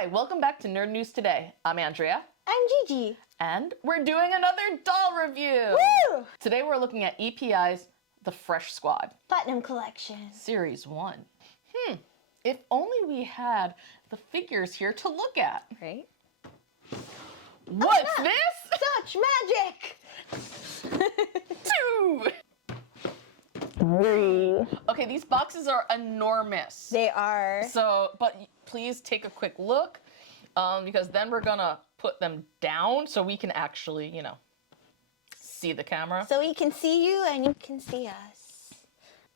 Hi, welcome back to Nerd News Today. I'm Andrea. I'm Gigi. And we're doing another doll review. Woo! Today we're looking at EPI's The Fresh Squad. Platinum Collection. Series 1. If only we had the figures here to look at. Right? What's this? Such magic! 2! 3. Okay, these boxes are enormous. They are. So, but please take a quick look, because then we're gonna put them down so we can actually, see the camera. So we can see you and you can see us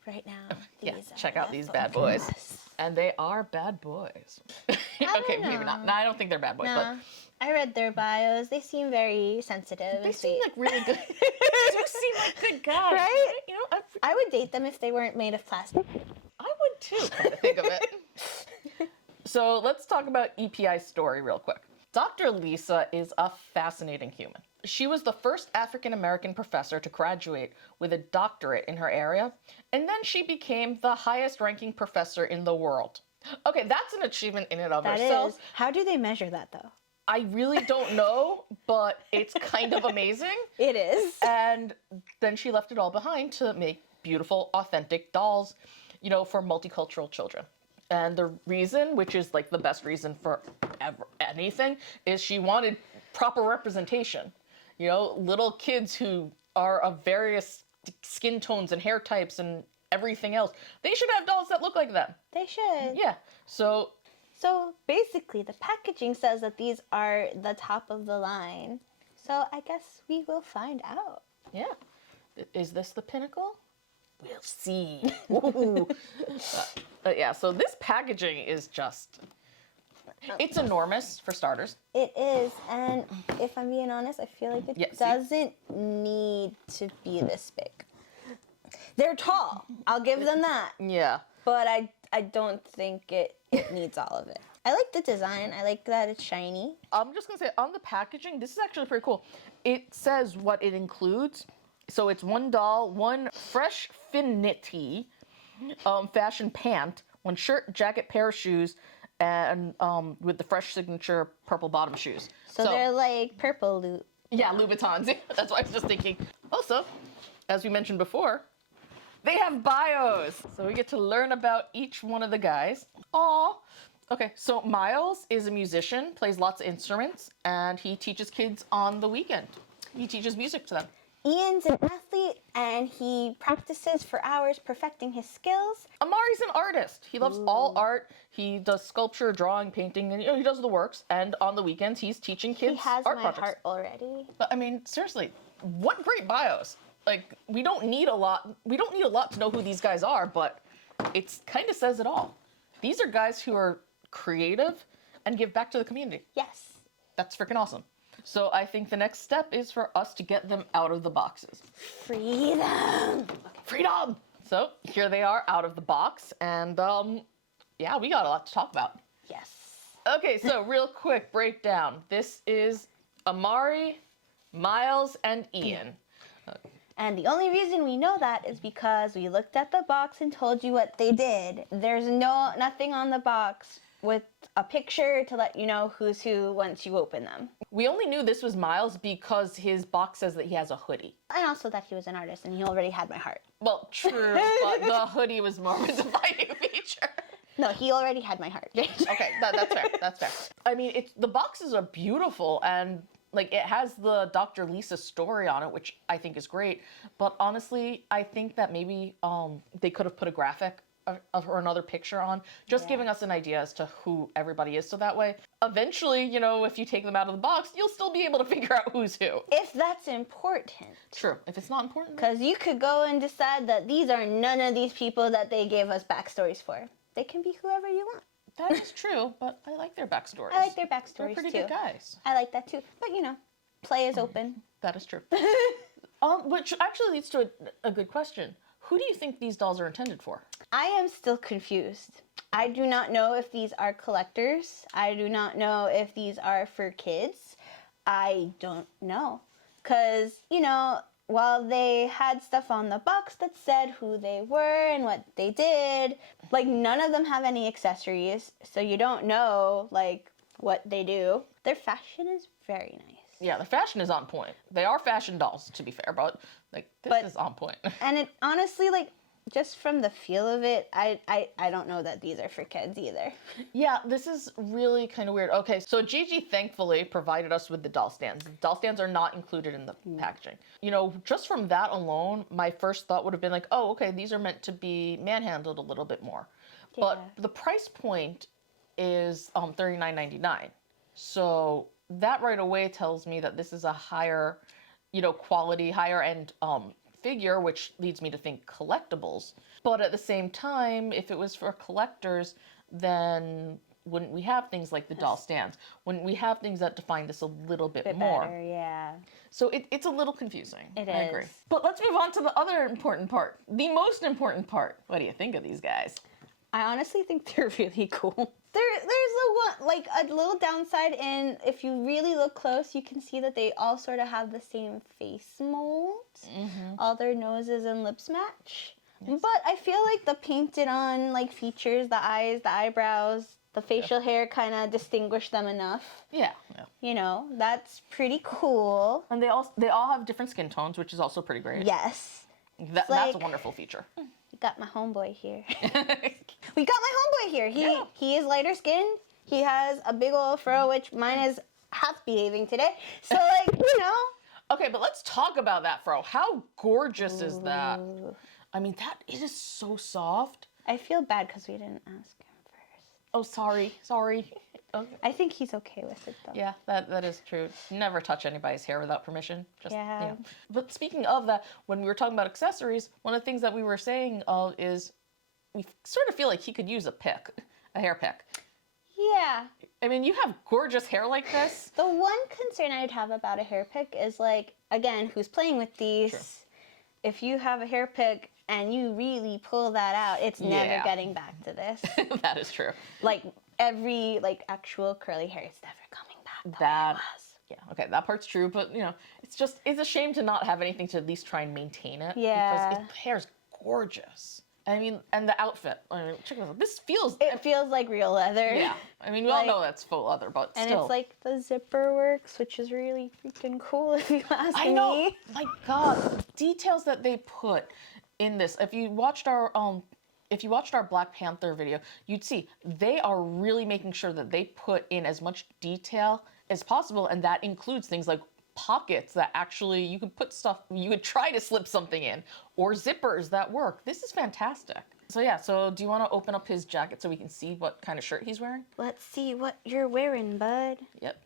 right now. Yeah, These check are out the these bad photos. boys. And they are bad boys. don't Okay, maybe not. know. No, I don't think they're bad boys, Nah, I read their bios. They seem very sensitive. but they and seem sweet. like really good. They do seem like good guys. Right? I I would date them if they weren't made of plastic. would too, come to think of it. So let's talk about EPI's story real quick. Dr. Lisa is a fascinating human. She was the first African-American professor to graduate with a doctorate in her area, and then she became the highest-ranking professor in the world. Okay, that's an achievement in and of That itself. is. How do they measure that though? I really don't know, but it's kind of amazing. It is. And then she left it all behind to make beautiful, authentic dolls, for multicultural children. And the reason, which is like the best reason for anything, is she wanted proper representation. Little kids who are of various skin tones and hair types and everything else, they should have dolls that look like them. They should. Yeah. So basically, the packaging says that these are the top of the line. So I guess we will find out. yeah. Is this the pinnacle? We'll see. Ooh. Yeah, so this packaging is just, it's enormous for starters. It is, and if I'm being honest, I feel like it Yeah, see? doesn't need to be this big. They're tall. I'll give them that. Yeah. But I don't think it needs all of it. I like the design. I like that it's shiny. I'm just gonna say, on the packaging, this is actually pretty cool. It says what it includes. So it's one doll, one fresh finity fashion pant, one shirt, jacket, pair of shoes, and with the fresh signature purple bottom shoes. So they're like purple loot. Yeah, Louboutins. That's what I was just thinking. Also, as we mentioned before, they have bios. So we get to learn about each one of the guys. Aw. Okay, so Miles is a musician, plays lots of instruments, and he teaches kids on the weekend. He teaches music to them. Ian's an athlete, and he practices for hours perfecting his skills. Amari's an artist. He loves all art. He does sculpture, drawing, painting, and he does the works. And on the weekends, he's teaching kids He has art my projects. heart already. But I mean, seriously, what great bios. Like, we don't need a lot to know who these guys are, but it kind of says it all. These are guys who are creative and give back to the community. Yes. That's freaking awesome. So I think the next step is for us to get them out of the boxes. Freedom. Freedom! So here they are out of the box, and yeah, we got a lot to talk about. Yes. Okay, so real quick breakdown. This is Amari, Miles, and Ian. And the only reason we know that is because we looked at the box and told you what they did. There's nothing on the box with a picture to let you know who's who once you open them. We only knew this was Miles because his box says that he has a hoodie. And also that he was an artist and he already had my heart. Well, true, but the hoodie was more of a defining feature. No, he already had my heart. Okay, that's fair. That's fair. I mean, the boxes are beautiful, and like it has the Dr. Lisa story on it, which I think is great. But honestly, I think that maybe they could have put a graphic of her, another picture on, just giving us an idea as to who everybody is. So that way, eventually, if you take them out of the box, you'll still be able to figure out who's who. If that's important. True. If it's not important, Because you could go and decide that these are none of these people that they gave us backstories for. They can be whoever you want. that is true. But I like their backstories. I like their They're backstories pretty too. good guys. I like that too. But play is open. That is true. Which actually leads to a good question. Who do you think these dolls are intended for? I am still confused. I do not know if these are collectors. I do not know if these are for kids. I don't know. Because, while they had stuff on the box that said who they were and what they did, none of them have any accessories. So you don't know, what they do. Their fashion is very nice. Yeah, the fashion is on point. They are fashion dolls, to be fair, but like this is on point. And it honestly, like, just from the feel of it, I don't know that these are for kids either. Yeah, this is really kind of weird. Okay, so Gigi thankfully provided us with the doll stands. Doll stands are not included in the packaging. You know, just from that alone, my first thought would have been like, oh, okay, these are meant to be manhandled a little bit more. Yeah. But the price point is $39.99. So that right away tells me that this is a higher, you know, quality, higher end figure, which leads me to think collectibles. But at the same time, if it was for collectors, then wouldn't we have things like the doll stands? Wouldn't we have things that define this a little bit more? Better, yeah. So it's a little confusing. It I agree. is. But let's move on to the other important part, the most important part. What do you think of these guys? I honestly think they're really cool. There's a one, like a little downside in, if you really look close, you can see that they all sort of have the same face mold. All their noses and lips match. Yes. But I feel like the painted on like features, the eyes, the eyebrows, the facial hair kind of distinguish them enough. Yeah. You know, that's pretty cool. And they all have different skin tones, which is also pretty great. Yes. That's a like- wonderful feature. We got my homeboy here. We got my homeboy here. He is lighter skinned. He has a big old fro, which mine is half behaving today. So like, you know. Okay, but let's talk about that fro. How gorgeous is that? Ooh. I mean, it is so soft. I feel bad because we didn't ask him first. Oh, sorry. Okay. I think he's okay with it though. Yeah, that is true. Never touch anybody's hair without permission. Just, Yeah. You know. But speaking of that, when we were talking about accessories, one of the things that we were saying is we sort of feel like he could use a hair pick. Yeah. I mean, you have gorgeous hair like this. The one concern I'd have about a hair pick is like, again, who's playing with these? True. If you have a hair pick and you really pull that out, it's never Yeah. getting back to this. That is true. Like every like actual curly hair is never coming back. the way it That- was. Yeah, okay, that part's true, but you know, it's a shame to not have anything to at least try and maintain it. Yeah. Because the hair's gorgeous. I mean, and the outfit. I mean, check this out. This feels. It feels like real leather. Yeah. I mean, we all Like- know that's faux leather, but And still. it's like the zipper works, which is really freaking cool if you ask I know. me. My God, the details that they put in this. If you watched our Black Panther video, you'd see they are really making sure that they put in as much detail as possible, and that includes things like pockets that actually you could put stuff, you could try to slip something in, or zippers that work. This is fantastic. So yeah, so do you want to open up his jacket so we can see what kind of shirt he's wearing? Let's see what you're wearing, bud. Yep.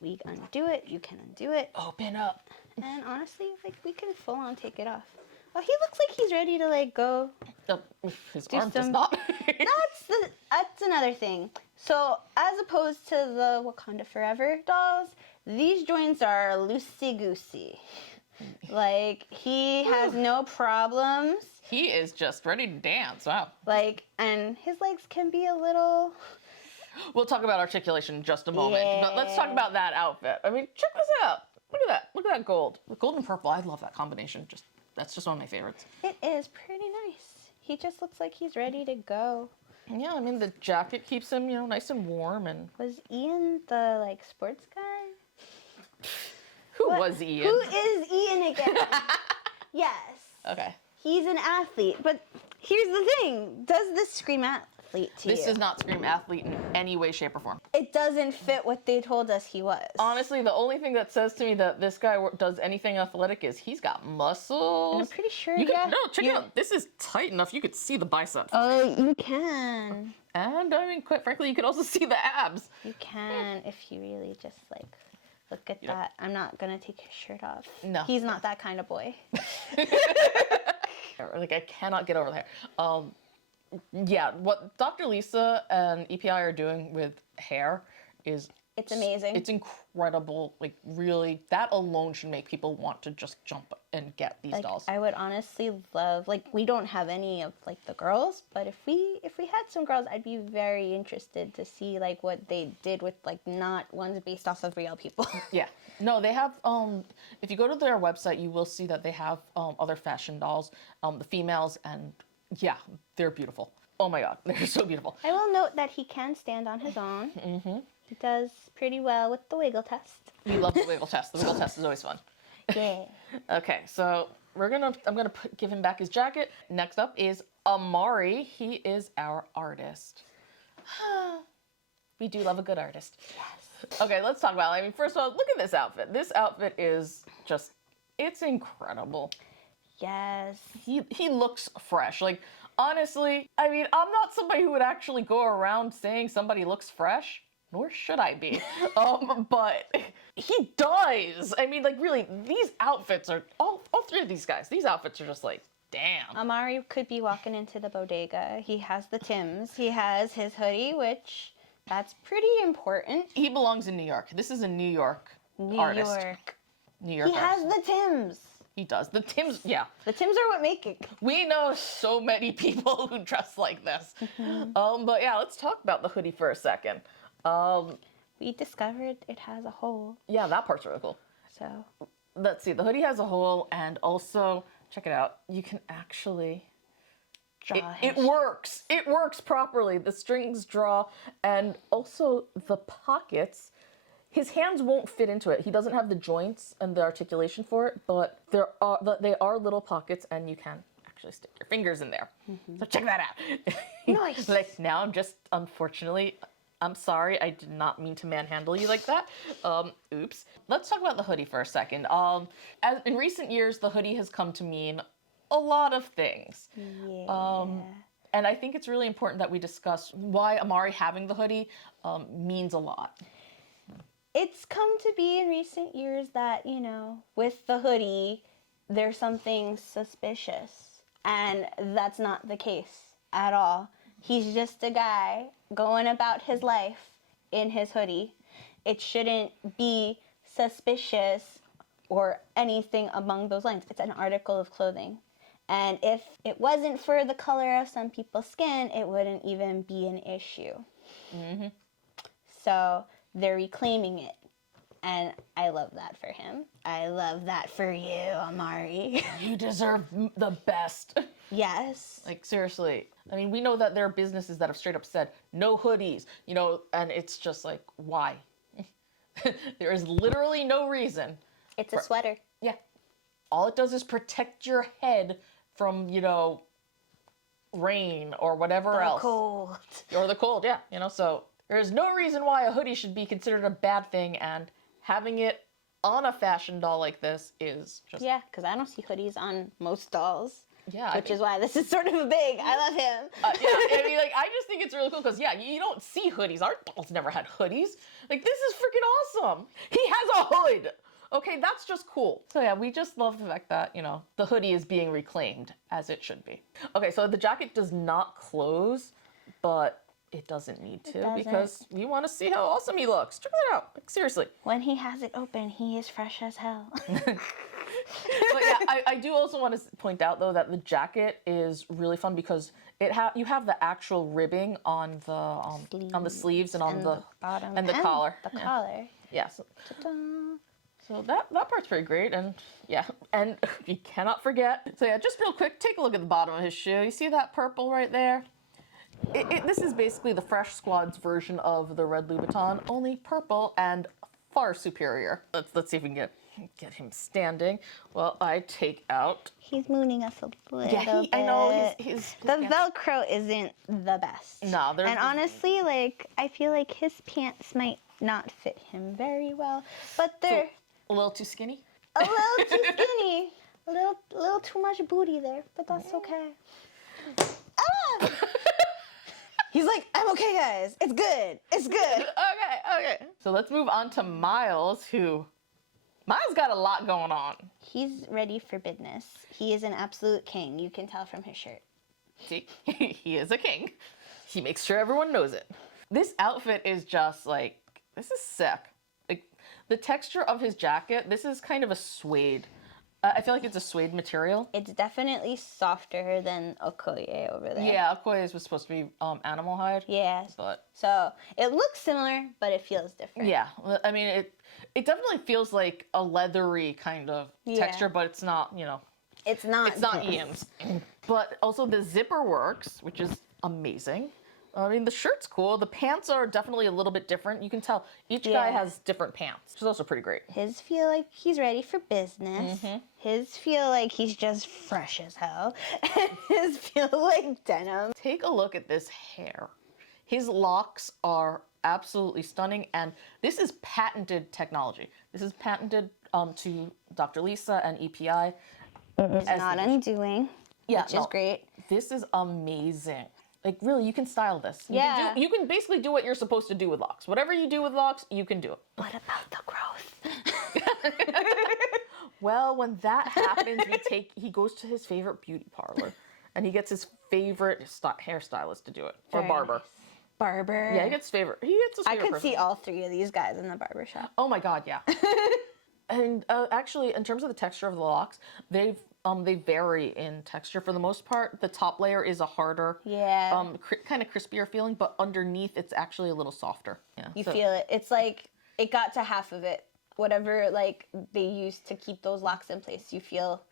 We undo it, you can undo it. Open up. And honestly, like we can full on take it off. Oh, he looks like he's ready to like go. Oh, his Do arm does some- not. That's another thing. So as opposed to the Wakanda Forever dolls, these joints are loosey goosey. Like he has no problems. He is just ready to dance. Wow. Like, and his legs can be a little. We'll talk about articulation in just a moment, but let's talk Yeah. about that outfit. I mean, check this out. Look at that. Look at that gold. The gold and purple. I love that combination. That's just one of my favorites. It is pretty nice. He just looks like he's ready to go. Yeah, I mean the jacket keeps him, nice and warm. And Was Ian the like sports guy? who What? was Ian? Who is Ian again? Yes. Okay. He's an athlete, but here's the thing. Does this scream athlete to you? This does not scream athlete in any way, shape, or form. It doesn't fit what they told us he was. Honestly, the only thing that says to me that this guy does anything athletic is he's got muscles. And I'm pretty sure, You yeah. can, no, check it out. This is tight enough. You could see the biceps. Oh, you can. And I mean, quite frankly, you could also see the abs. You can if you really just like look at Yeah. that. I'm not gonna take his shirt off. No. He's not that kind of boy. Like I cannot get over the hair. Yeah, what Dr. Lisa and EPI are doing with hair is It's amazing. It's incredible. Like really, that alone should make people want to just jump and get these Like, dolls. I would honestly love, like, we don't have any of like the girls, but if we had some girls, I'd be very interested to see like what they did with like not ones based off of real people. Yeah. No, they have. If you go to their website, you will see that they have other fashion dolls, the females, and yeah, they're beautiful. Oh my God, they're so beautiful. I will note that he can stand on his own. He does pretty well with the wiggle test. We love the wiggle test. The wiggle test is always fun. Yeah. Okay, so I'm gonna give him back his jacket. Next up is Amari. He is our artist. We do love a good artist. Yes. Okay, let's talk about it. I mean, first of all, look at this outfit. This outfit is just, it's incredible. Yes. He looks fresh. Like, honestly, I mean, I'm not somebody who would actually go around saying somebody looks fresh, nor should I be. But he does. I mean, like, really, these outfits are, all three of these guys, these outfits are just like, damn. Amari could be walking into the bodega. He has the Timbs. He has his hoodie, which that's pretty important. He belongs in New York. This is a New York New artist. York. New York He artist. has the Timbs. He does. The Timbs, yeah. The Timbs are what make it. We know so many people who dress like this. But yeah, let's talk about the hoodie for a second. We discovered it has a hole. Yeah, that part's really cool. So Let's see, the hoodie has a hole, and also, check it out, you can actually, it works. It works properly. The strings draw, and also the pockets, his hands won't fit into it. He doesn't have the joints and the articulation for it, but they are little pockets, and you can actually stick your fingers in there. So check that out. Nice. Like, now I'm just, unfortunately, I'm sorry, I did not mean to manhandle you like that. Oops. Let's talk about the hoodie for a second. In recent years, the hoodie has come to mean a lot of things. yeah. And I think it's really important that we discuss why Amari having the hoodie means a lot. It's come to be in recent years that, you know, with the hoodie, there's something suspicious. And that's not the case at all. He's just a guy going about his life in his hoodie. It shouldn't be suspicious or anything among those lines. It's an article of clothing. And if it wasn't for the color of some people's skin, it wouldn't even be an issue. Mm-hmm. So they're reclaiming it. And I love that for him. I love that for you, Amari. You deserve the best. Yes. Like, seriously. I mean, we know that there are businesses that have straight up said, no hoodies, you know, and it's just like, why? There is literally no reason. It's a sweater. Yeah. All it does is protect your head from, you know, rain or whatever else. Cold. Or the cold, yeah. You know, so there is no reason why a hoodie should be considered a bad thing, and having it on a fashion doll like this is just... Yeah, because I don't see hoodies on most dolls. Yeah. Which is why this is sort of a big. I love him. Yeah, I mean, like, I just think it's really cool because, yeah, you don't see hoodies. Our dolls never had hoodies. Like, this is freaking awesome. He has a hood. Okay, that's just cool. So yeah, we just love the fact that, you know, the hoodie is being reclaimed as it should be. Okay, so the jacket does not close, but it doesn't need to because we want to see how awesome he looks. Check that out. Like, seriously. When he has it open, he is fresh as hell. But yeah, I do also want to point out though that the jacket is really fun because you have the actual ribbing on the sleeves and on the bottom and the collar. The collar. Yeah. So that part's pretty great, and yeah, and you cannot forget. So yeah, just real quick, take a look at the bottom of his shoe. You see that purple right there? This is basically the Fresh Squad's version of the red Louboutin, only purple and far superior. Let's see if we can get him standing. Well, I take out. He's mooning us a little bit. I know his the Velcro isn't the best. No, and honestly, like I feel like his pants might not fit him very well, but they're a little too skinny. A little too skinny. A little too much booty there, but that's okay. Ah! He's like, I'm okay, guys. It's good. It's good. Okay. So let's move on to Miles, Miles got a lot going on. He's ready for business. He is an absolute king. You can tell from his shirt. See, he is a king. He makes sure everyone knows it. This outfit is just like, this is sick. Like, the texture of his jacket, this is kind of a suede. I feel like it's a suede material. It's definitely softer than Okoye over there. Yeah, Okoye was supposed to be animal hide. Yes. But so it looks similar, but it feels different. Yeah, I mean, it definitely feels like a leathery kind of texture, but it's not, you know. It's not. It's not Ian's. But also the zipper works, which is amazing. I mean, the shirt's cool. The pants are definitely a little bit different. You can tell each guy has different pants, which is also pretty great. His feel like he's ready for business. His feel like he's just fresh as hell. And his feel like denim. Take a look at this hair. His locks are absolutely stunning, and this is patented technology. This is patented to Dr. Lisa and EPI. It's not undoing, which is great. This is amazing. Like, really, you can style this. You can basically do what you're supposed to do with locks. Whatever you do with locks, you can do it. What about the growth? Well, when that happens, he goes to his favorite beauty parlor, and he gets his favorite hairstylist to do it, or barber. Nice. Barber. Yeah, he gets his favorite I could person. see all three of these guys in the barber shop. Oh my God, yeah. And actually, in terms of the texture of the locks, they vary in texture. For the most part, the top layer is a harder, kind of crispier feeling, but underneath it's actually a little softer. Yeah, you feel it. It's like it got to half of it. Whatever like they used to keep those locks in place, you feel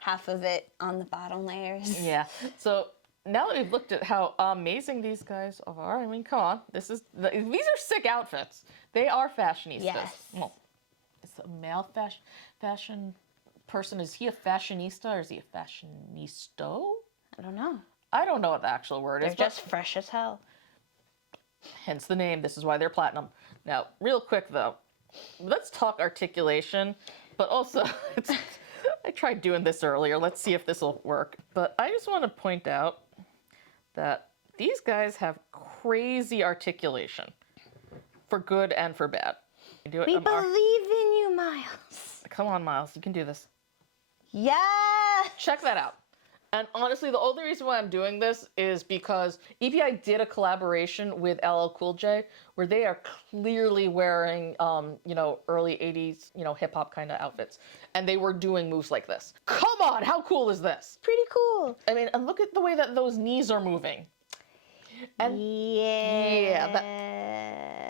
half of it on the bottom layers. Yeah. So now that we've looked at how amazing these guys are, I mean, come on, these are sick outfits. They are fashionistas. Yes. Well, is a male fashion person, is he a fashionista or is he a fashionisto? I don't know. I don't know what the actual word They're is. just fresh as hell. Hence the name. This is why they're platinum. Now, real quick though, let's talk articulation, but also I tried doing this earlier. Let's see if this will work. But I just want to point out that these guys have crazy articulation, for good and for bad. Do it, We believe in you, Miles. Come on, Miles, you can do this. Yeah. Check that out. And honestly, the only reason why I'm doing this is because EPI did a collaboration with LL Cool J where they are clearly wearing, early 80s, hip hop kind of outfits. And they were doing moves like this. Come on, how cool is this? Pretty cool. I mean, and look at the way that those knees are moving. And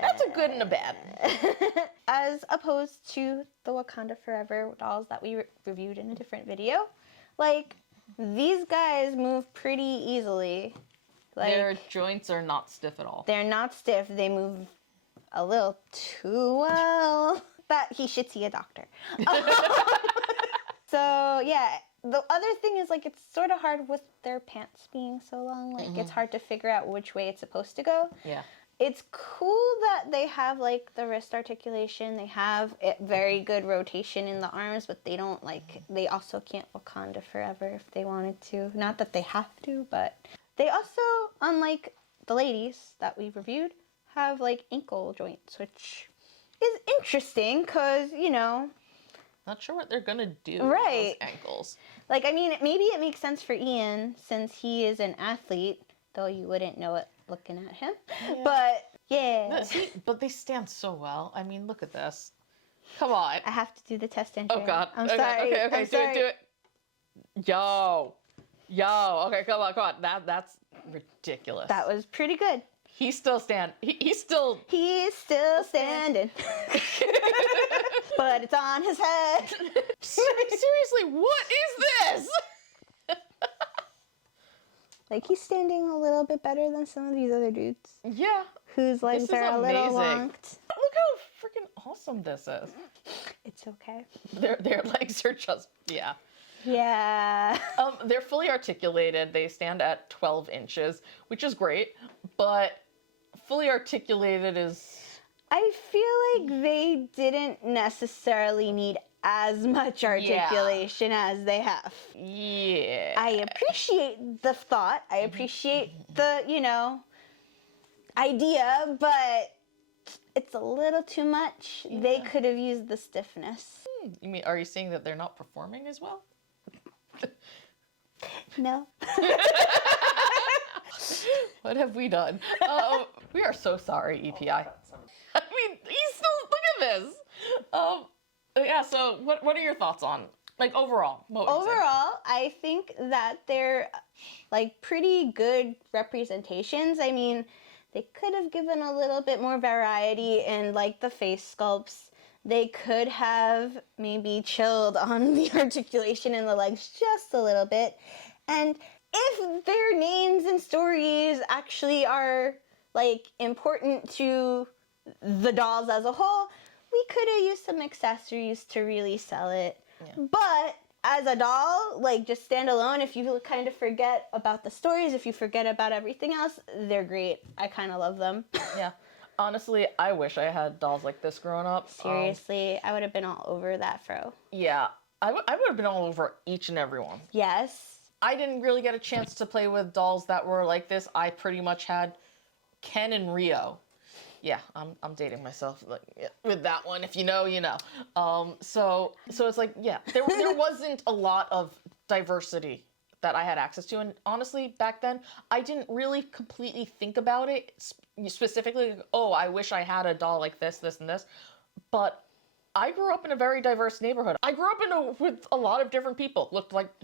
that's a good and a bad. As opposed to the Wakanda Forever dolls that we reviewed in a different video. Like, these guys move pretty easily. Like, their joints are not stiff at all. They're not stiff. They move a little too well. That he should see a doctor. So, yeah. The other thing is, like, it's sort of hard with their pants being so long. Like, it's hard to figure out which way it's supposed to go. Yeah. It's cool that they have, like, the wrist articulation. They have very good rotation in the arms, but they don't, like, they also can't Wakanda Forever if they wanted to. Not that they have to, but they also, unlike the ladies that we reviewed, have, like, ankle joints, which is interesting because, Not sure what they're gonna do Right. with those ankles. like, I mean, maybe it makes sense for Ian since he is an athlete, though you wouldn't know it looking at him. Yeah. But, yeah. But they stand so well. I mean, look at this. Come on. I have to do the test entry. Oh God. I'm okay, sorry. Okay. I'm sorry. Do it. Yo. Okay. Come on. That's ridiculous. That was pretty good. He's still He's still. He's still standing. But it's on his head. Seriously, what is this? Like, he's standing a little bit better than some of these other dudes. Yeah. Whose legs This is are a little amazing. lonked. Look how freaking awesome this is. It's okay. Their legs are just Yeah. They're fully articulated. They stand at 12 inches, which is great, but fully articulated is... I feel like they didn't necessarily need as much articulation as they have. Yeah. I appreciate the thought. I appreciate the, idea, but it's a little too much. Yeah. They could have used the stiffness. You mean, are you saying that they're not performing as well? No. What have we done? We are so sorry, EPI. I mean, he's still, look at this. Yeah, so what are your thoughts on, like, overall? Overall, I think that they're, like, pretty good representations. I mean, they could have given a little bit more variety in, like, the face sculpts. They could have maybe chilled on the articulation in the legs just a little bit. And if their names and stories actually are like important to the dolls as a whole, we could have used some accessories to really sell it. Yeah. But as a doll, like just stand alone, if you kind of forget about the stories, if you forget about everything else, they're great. I kind of love them. Yeah. Honestly, I wish I had dolls like this growing up. Seriously, I would have been all over that fro. Yeah. I would have been all over each and every one. Yes. I didn't really get a chance to play with dolls that were like this. I pretty much had Ken and Rio. Yeah, I'm dating myself like with that one. If you know, you know. So it's like, yeah, there wasn't a lot of diversity that I had access to, and honestly, back then, I didn't really completely think about it specifically. Oh, I wish I had a doll like this, and this, but I grew up in a very diverse neighborhood. I grew up with a lot of different people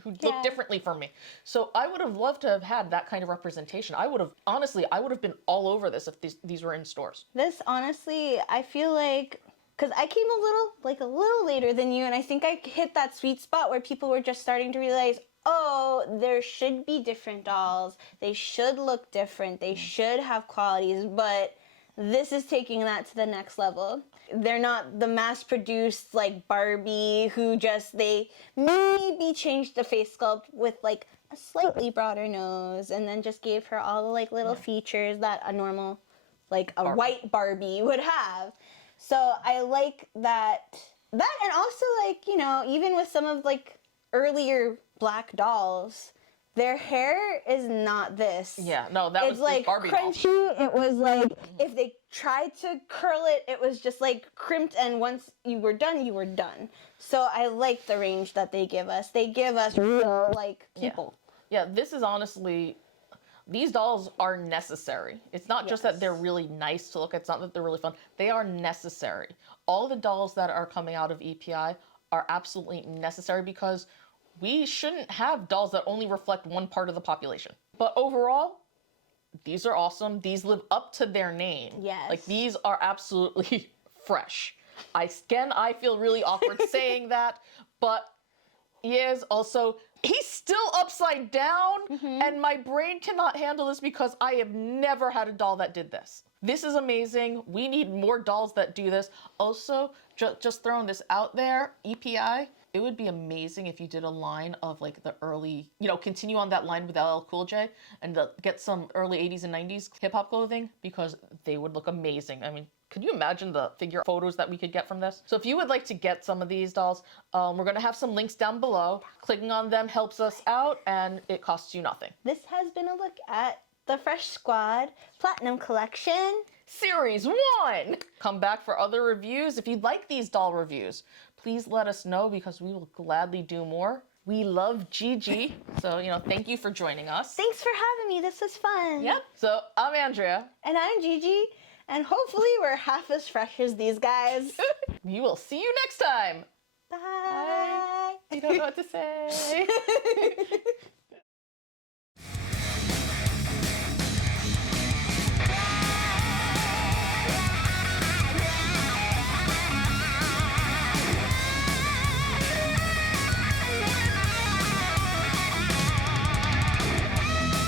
who looked differently from me. So I would have loved to have had that kind of representation. I would have been all over this if these were in stores. This honestly, I feel like, because I came a little later than you, and I think I hit that sweet spot where people were just starting to realize, oh, there should be different dolls. They should look different. They should have qualities, but this is taking that to the next level. They're not the mass-produced, like, Barbie who they maybe changed the face sculpt with, like, a slightly broader nose and then just gave her all the, like, little features that a normal, like, a white Barbie would have. So I like that, and also, like, you know, even with some of, like, earlier black dolls, their hair is not this. Yeah, no, that was like Barbie crunchy. Dolls. It was like if they tried to curl it, it was just like crimped, and once you were done, you were done. So I like the range that they give us. They give us real like people. Yeah, this is honestly, these dolls are necessary. It's not just that they're really nice to look at. It's not that they're really fun. They are necessary. All the dolls that are coming out of EPI are absolutely necessary because we shouldn't have dolls that only reflect one part of the population. But overall, these are awesome. These live up to their name. Yes. Like, these are absolutely fresh. I feel really awkward saying that, but he's still upside down, and my brain cannot handle this because I have never had a doll that did this. This is amazing. We need more dolls that do this. Also, just throwing this out there, EPI, it would be amazing if you did a line of like the early, continue on that line with LL Cool J and get some early 80s and 90s hip hop clothing because they would look amazing. I mean, could you imagine the figure photos that we could get from this? So if you would like to get some of these dolls, we're going to have some links down below. Clicking on them helps us out and it costs you nothing. This has been a look at the Fresh Squad Platinum Collection. Series 1! Come back for other reviews. If you'd like these doll reviews, please let us know because we will gladly do more. We love Gigi, so, thank you for joining us. Thanks for having me. This was fun. Yep. So, I'm Andrea. And I'm Gigi, and hopefully we're half as fresh as these guys. We will see you next time. Bye. I don't know what to say.